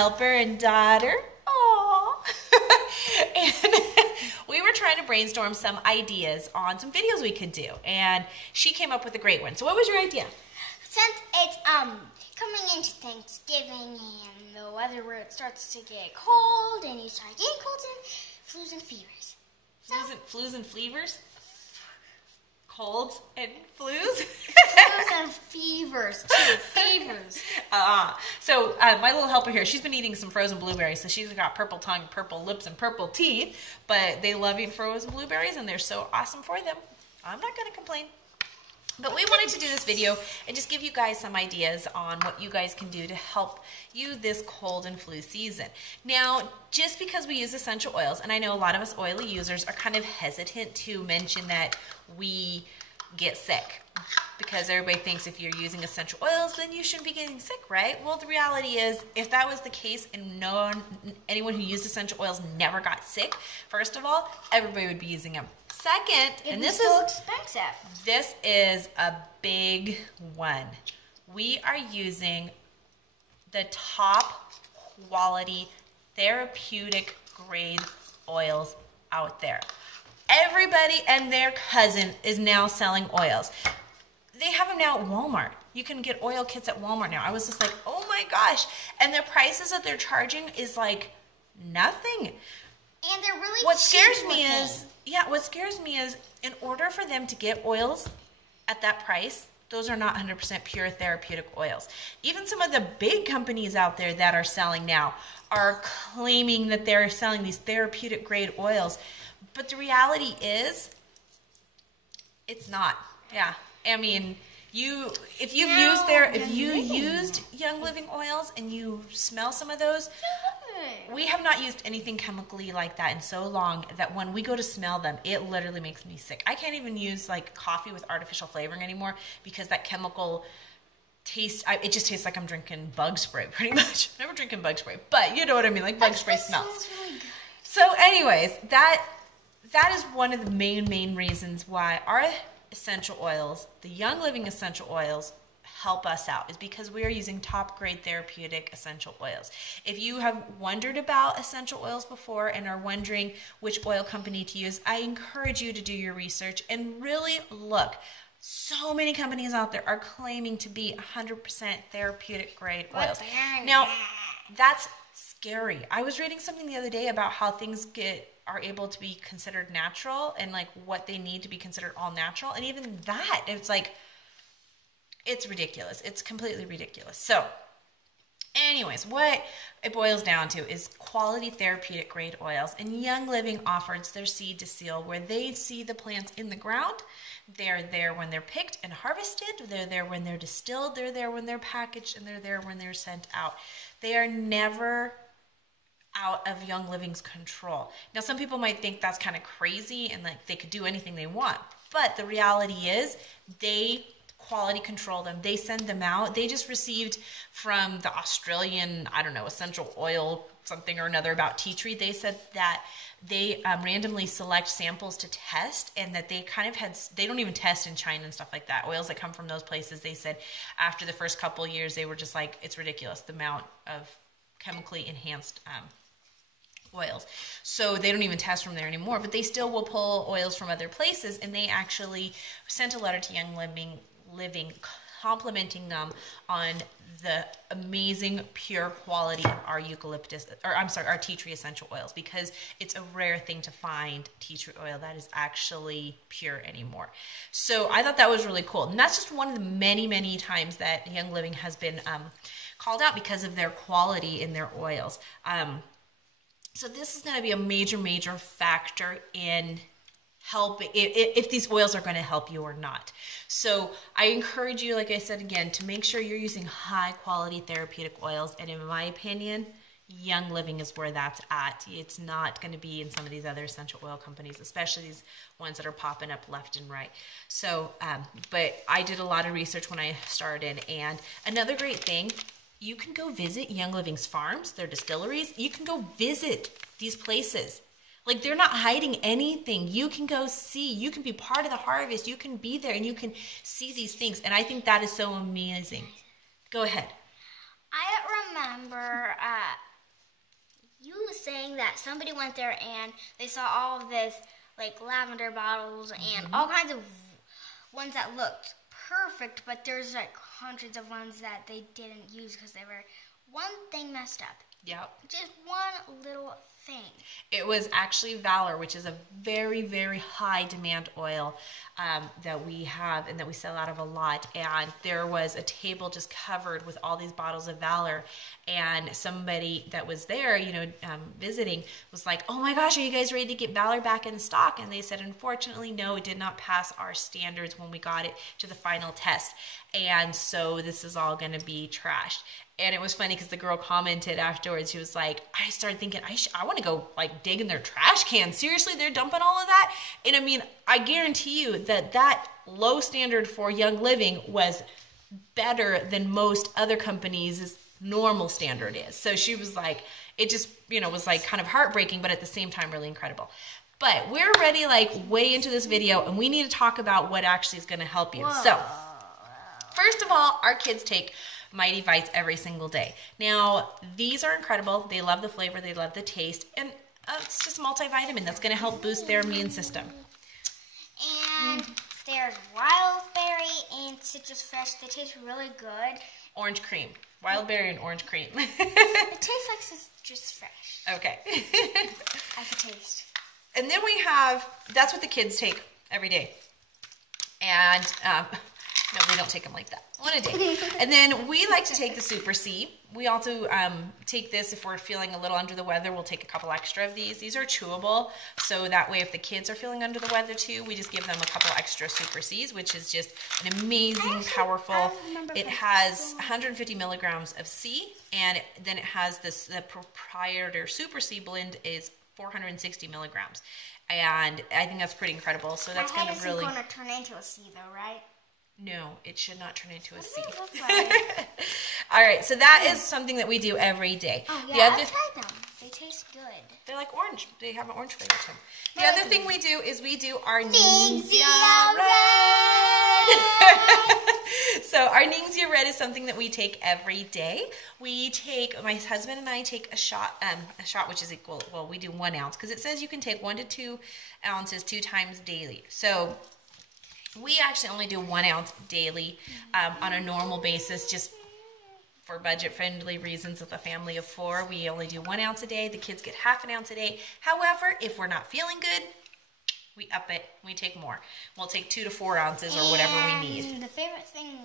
helper and daughter. Aww. And we were trying to brainstorm some ideas on some videos we could do. And she came up with a great one. So what was your idea? Since it's coming into Thanksgiving and the weather where it starts to get cold and you start getting colds and flus and fevers. Flus and fevers? Colds and flus? Flus and fevers, too. Fevers. So my little helper here, she's been eating some frozen blueberries. So she's got purple tongue, purple lips, and purple teeth. But they love eating frozen blueberries, and they're so awesome for them. I'm not going to complain. But we wanted to do this video and just give you guys some ideas on what you guys can do to help you this cold and flu season. Now, just because we use essential oils, and I know a lot of us oily users are kind of hesitant to mention that we get sick, because everybody thinks if you're using essential oils, then you shouldn't be getting sick, right? Well, the reality is, if that was the case and anyone who used essential oils never got sick, first of all, everybody would be using them. Second, and this is so expensive. This is a big one. We are using the top quality therapeutic grade oils out there. Everybody and their cousin is now selling oils. They have them now at Walmart. You can get oil kits at Walmart now. I was just like, oh my gosh. And their prices that they're charging is like nothing. And they're really what scares me is in order for them to get oils at that price, those are not 100% pure therapeutic oils. Even some of the big companies out there that are selling now are claiming that they're selling these therapeutic grade oils, but the reality is it's not. Yeah. I mean, if you used Young Living oils and you smell some of those, we have not used anything chemically like that in so long that when we go to smell them, it literally makes me sick. I can't even use like coffee with artificial flavoring anymore because that chemical taste, it just tastes like I'm drinking bug spray pretty much. Never drinking bug spray, but you know what I mean, like bug spray smells. Really good. So anyways, that is one of the main reasons why our essential oils, the Young Living essential oils, help us out, is because we are using top grade therapeutic essential oils. If you have wondered about essential oils before and are wondering which oil company to use, I encourage you to do your research and really look. So many companies out there are claiming to be 100% therapeutic grade oils. Now, that's scary. I was reading something the other day about how things are able to be considered natural and like what they need to be considered all natural. And even that, it's like, it's ridiculous. It's completely ridiculous. So anyways, what it boils down to is quality therapeutic grade oils. And Young Living offers their seed to seal, where they see the plants in the ground. They're there when they're picked and harvested. They're there when they're distilled. They're there when they're packaged. And they're there when they're sent out. They are never out of Young Living's control. Now, some people might think that's kind of crazy and like they could do anything they want. But the reality is they quality control them. They send them out. They just received from the Australian, I don't know, essential oil something or another about tea tree. They said that they randomly select samples to test, and that they kind of they don't even test in China and stuff like that. Oils that come from those places, they said after the first couple of years, they were just like, it's ridiculous, the amount of chemically enhanced oils. So they don't even test from there anymore, but they still will pull oils from other places, and they actually sent a letter to Young Living complimenting them on the amazing pure quality of our our tea tree essential oils, because it's a rare thing to find tea tree oil that is actually pure anymore. So I thought that was really cool. And that's just one of the many times that Young Living has been called out because of their quality in their oils. So this is going to be a major factor in help if these oils are going to help you or not. So I encourage you, like I said again, to make sure you're using high quality therapeutic oils. And in my opinion, Young Living is where that's at. It's not going to be in some of these other essential oil companies, especially these ones that are popping up left and right. So, but I did a lot of research when I started. And another great thing, you can go visit Young Living's farms, their distilleries. You can go visit these places. Like, they're not hiding anything. You can go see. You can be part of the harvest. You can be there and you can see these things. And I think that is so amazing. Go ahead. I remember saying that somebody went there and they saw all of this, like lavender bottles and all kinds of ones that looked perfect, but there's like hundreds of ones that they didn't use because they were one thing messed up. Yep. Just one little thing. It was actually Valor, which is a very, very high demand oil that we have and that we sell out of a lot. And there was a table just covered with all these bottles of Valor. And somebody that was there, visiting was like, oh my gosh, are you guys ready to get Valor back in stock? And they said, unfortunately, no, it did not pass our standards when we got it to the final test. And so this is all going to be trashed. And it was funny because the girl commented afterwards. She was like, I started thinking, I want to go like dig in their trash can. Seriously, they're dumping all of that? And I mean, I guarantee you that low standard for Young Living was better than most other companies' normal standard is. So she was like, it just, was like kind of heartbreaking, but at the same time, really incredible. But we're already like way into this video and we need to talk about what actually is going to help you. Whoa. So first of all, our kids take Mighty Vites every single day. Now, these are incredible. They love the flavor. They love the taste. And it's just a multivitamin that's going to help boost their immune system. And there's wild berry and citrus fresh. They taste really good. Orange cream. Wild berry and orange cream. It tastes like citrus fresh. Okay. I can taste. And then we have, that's what the kids take every day. And no, we don't take them like that. One a day. And then we like to take the Super C. We also take this if we're feeling a little under the weather. We'll take a couple extra of these. These are chewable, so that way if the kids are feeling under the weather too, we just give them a couple extra Super Cs, which is just an amazing, powerful. It has 150 milligrams of C, and then it has the proprietor Super C blend is 460 milligrams. And I think that's pretty incredible. So that's going to really... My head isn't going to turn into a C though, right? No, it should not turn into a C. Like? All right, so that is something that we do every day. Oh, yeah, I've tried them. They taste good. They're like orange. They have an orange flavor to them. The other thing we do is we do our Ningxia Red. So our Ningxia Red is something that we take every day. My husband and I take a shot which is equal, well, we do 1 ounce because it says you can take 1 to 2 ounces 2 times daily. So we actually only do 1 ounce daily on a normal basis, just for budget-friendly reasons. With a family of 4, we only do 1 ounce a day. The kids get ½ an ounce a day. However, if we're not feeling good, we up it. We take more. We'll take 2 to 4 ounces or whatever we need. The favorite thing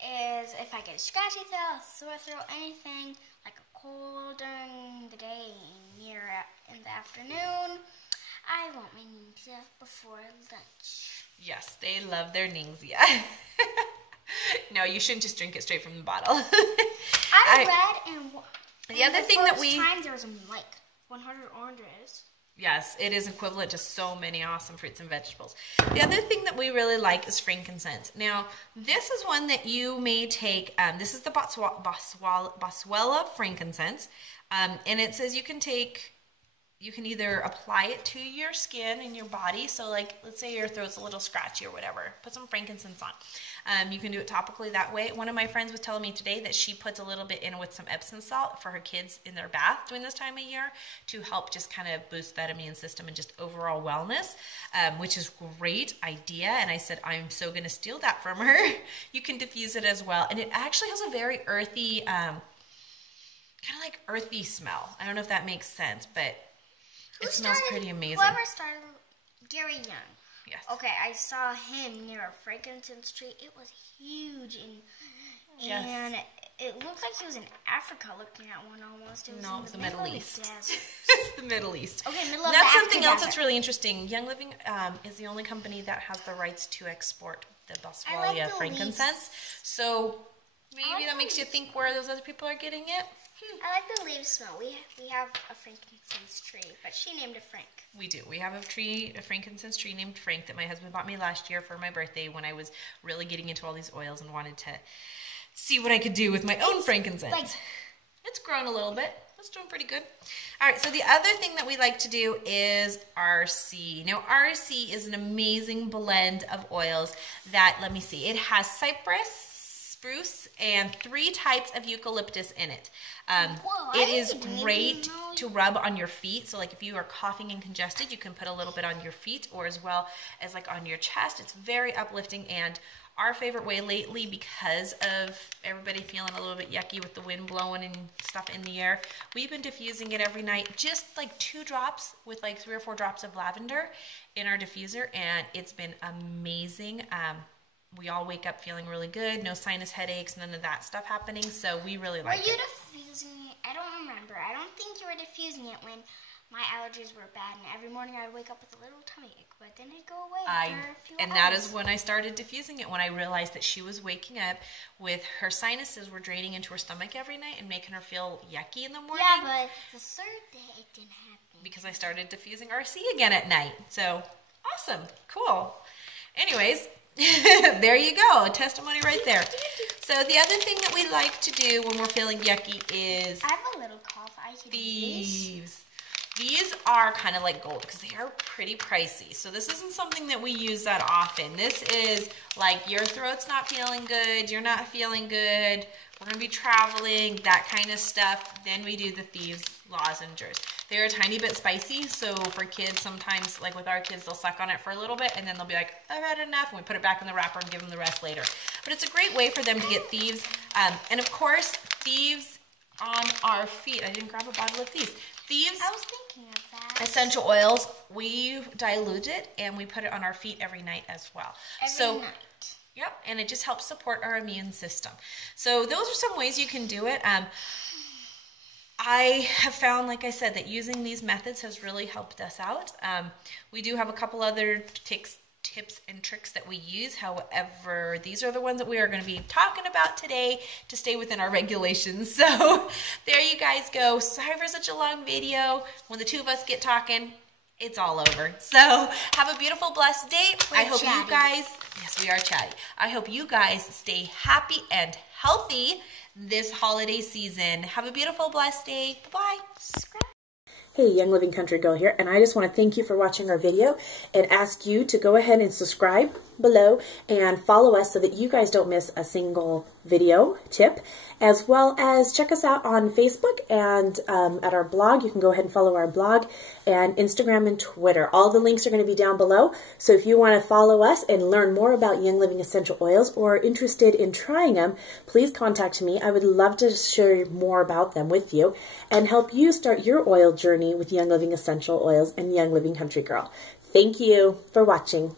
is if I get a scratchy throat, sore throat, anything, like a cold during the day in the afternoon, I want my Ningxia before lunch. Yes, they love their Ningxia. No, you shouldn't just drink it straight from the bottle. I read and the other thing that we... time there was like 100 oranges. Yes, it is equivalent to so many awesome fruits and vegetables. The other thing that we really like is frankincense. Now, this is one that you may take. This is the Boswellia frankincense. And it says you can either apply it to your skin and your body. So like, let's say your throat's a little scratchy or whatever, put some frankincense on. You can do it topically that way. One of my friends was telling me today that she puts a little bit in with some Epsom salt for her kids in their bath during this time of year to help just kind of boost that immune system and just overall wellness, which is a great idea. And I said, I'm so going to steal that from her. You can diffuse it as well. And it actually has a very earthy, kind of like earthy smell. I don't know if that makes sense, but it smells pretty amazing. Whoever started Gary Young. Yes. Okay, I saw him near a frankincense tree. It was huge, and it looked like he was in Africa looking at one almost. It was no, it was the Middle East. It's the Middle East. Okay, middle of that's the something African else that's really interesting. Young Living is the only company that has the rights to export the Boswellia frankincense. So maybe that makes you think where those other people are getting it. I like the leaves smell. We have a frankincense tree, but she named it Frank. We do. We have a frankincense tree named Frank that my husband bought me last year for my birthday when I was really getting into all these oils and wanted to see what I could do with my own frankincense. It's grown a little bit. It's doing pretty good. All right, so the other thing that we like to do is RC. Now, RC is an amazing blend of oils that, let me see, it has cypress, spruce and 3 types of eucalyptus in it. Whoa, it is great to rub on your feet. So like if you are coughing and congested, you can put a little bit on your feet or as well as like on your chest. It's very uplifting, and our favorite way lately, because of everybody feeling a little bit yucky with the wind blowing and stuff in the air, we've been diffusing it every night, just like 2 drops with like 3 or 4 drops of lavender in our diffuser, and it's been amazing. We all wake up feeling really good, no sinus headaches, none of that stuff happening, so we really like it. Were you diffusing it? I don't remember. I don't think you were diffusing it when my allergies were bad, and every morning I would wake up with a little tummy ache, but then it'd go away after a few hours. That is when I started diffusing it, when I realized that she was waking up with her sinuses were draining into her stomach every night and making her feel yucky in the morning. Yeah, but the 3rd day it didn't happen. Because I started diffusing RC again at night. So, awesome. Cool. Anyways, there you go. A testimony right there. So the other thing that we like to do when we're feeling yucky is... I have a little cough. I can thieves. These are kind of like gold because they are pretty pricey. So this isn't something that we use that often. This is like your throat's not feeling good, you're not feeling good, we're going to be traveling, that kind of stuff. Then we do the thieves lozenges. They're a tiny bit spicy, so for kids sometimes, like with our kids, they'll suck on it for a little bit and then they'll be like, I've had enough, and we put it back in the wrapper and give them the rest later. But it's a great way for them to get thieves. And of course, thieves on our feet. I didn't grab a bottle of thieves. Thieves. I was thinking of that. Essential oils, we dilute it and we put it on our feet every night as well. Every night. Yep, and it just helps support our immune system. So those are some ways you can do it. I have found, like I said, that using these methods has really helped us out. We do have a couple other tips and tricks that we use. However, these are the ones that we are going to be talking about today to stay within our regulations. So there you guys go. Sorry for such a long video. When the 2 of us get talking, it's all over. So have a beautiful, blessed day. I hope you guys, yes, we are chatty. I hope you guys stay happy and healthy this holiday season. Have a beautiful, blessed day. Bye-bye. Subscribe. Hey, Young Living Country Girl here, and I just want to thank you for watching our video and ask you to go ahead and subscribe below and follow us so that you guys don't miss a single video tip, as well as check us out on Facebook and at our blog. You can go ahead and follow our blog and Instagram and Twitter. All the links are going to be down below, so if you want to follow us and learn more about Young Living essential oils or interested in trying them, please contact me. I would love to share more about them with you and help you start your oil journey with Young Living essential oils and Young Living Country Girl. Thank you for watching.